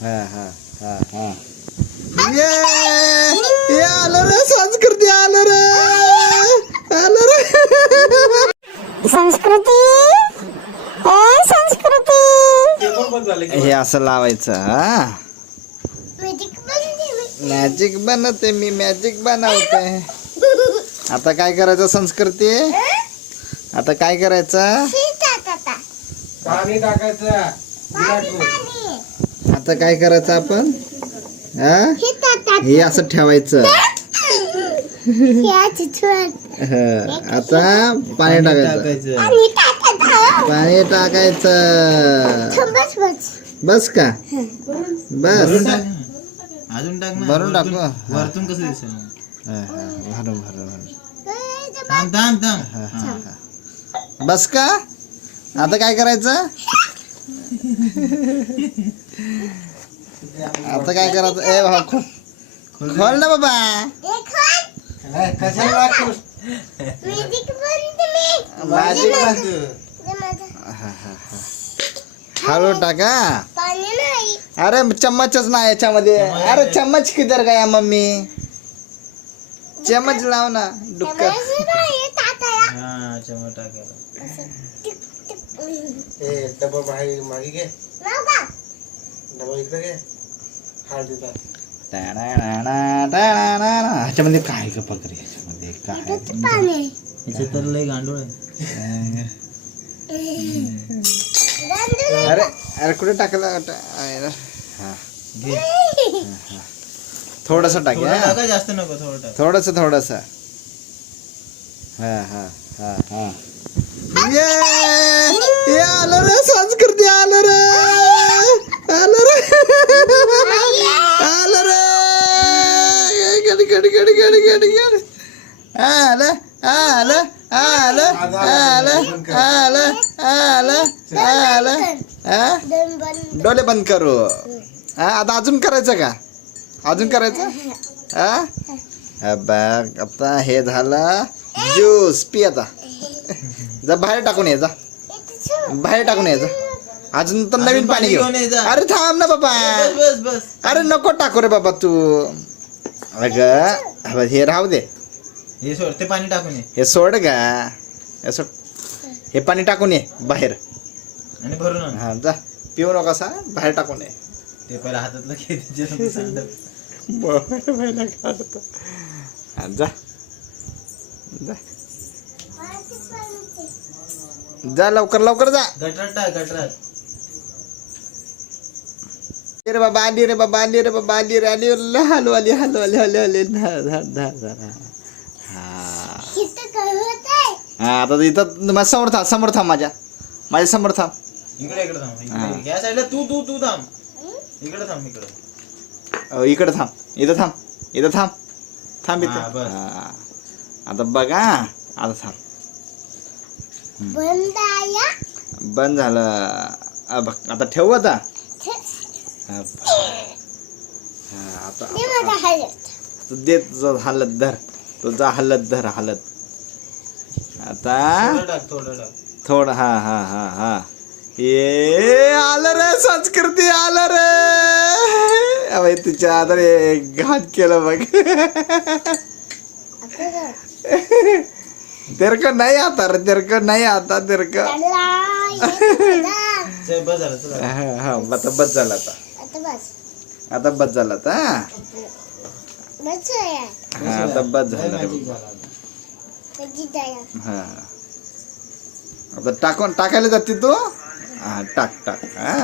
हा हा हा हा ये आलं रे संस्कृती आलं रे संस्कृती संस्कृती हे असं लावायचं हा मॅजिक बनवते मी मॅजिक बनवते आता काय करायचं संस्कृती आता काय करायचं पाणी टाकायचं आता काय करायचं आपण हा हे असं ठेवायचं आता पाणी टाकायचं पाणी टाकायचं बस का बस अजून टाक ना भरून टाकू वरतून कसं दिसेल भरून भरून थांब थांब थांब बस का आता काय करायचं आता काय करायचं ए भाऊ खोल ना बाबा कशाला मॅजिक हळू टाका अरे चम्मचच नाही याच्यामध्ये अरे चम्मच किधर गया मम्मी चम्मच लाव ना डुक्कर हा चमचा टाकायला डबा बाहेर मागे घे डबा इकडे घे हळदीचा ह्याच्यामध्ये काय ग पकरे ह्याच्यामध्ये काय याच्यात तर लय गांडूळ आहे अरे अरे कुठे टाकला हा घे थोडस टाक थोडं टाका जास्त नको थोडं टाक थोडस थोडस हा हा हा हा ये आलं रे संस्कृती आलं रे आलं रे आलं रे गडी गडी गडी गडी गडी गडी आलं आलं आलं आलं आलं आलं आलं हा डोळे बंद करू हा आता अजून करायचं का अजून करायचं हा बघ आता हे झालं ज्यूस पी आता जा बाहेर टाकून ये जा बाहेर टाकून ये जा अजून तर नवीन पाणी घेऊ अरे थांब ना बाबा बस बस अरे नको टाकू रे बाबा तू अगं हे राहू दे हे सोड ते पाणी टाकून ये हे सोड गा हे सोड हे पाणी टाकून ये बाहेर आणि भरून आण. हा जा पिऊ नका बाहेर टाकून ये ते पहिला हातातलं घे त्याच्यानंतर सांडव. हा, जा जा जा लवकर लवकर जा गटरात टाक गटरात रे बाबा आली रे बाबा आली रे बाबा आली रे आली हलू आली हलू आली हलू आली हा आता इथं समोर थांब माझ्या समोर थांब इकडे इकडे थांब इकडे. या साईडला तू तू तू थांब इकडे थांब इकडे इकडे थांब इथं थांब इथं थांब थांब हा, इथं बस. हा. आता बघा आता थांब बंद झालं बघ आता ठेवू आता हा, आता दे तुझं हलत धर तुझा हलत धर हलत आता थोडं टाक थोडं टाक थोडं हा हा हा हा ये आलं रे संस्कृती आलं रे अबे तुझ्या आता घाट केलं बघ तेरे को नहीं आता रे तेरे को नहीं आता तेरे को चल, बस झालं चला हा आता बस झाला आता बस झाला आता हा आता बस लय झाला मॅजिक झालं आता. हा आता टाकायला जाते तू हा टाक टाक हा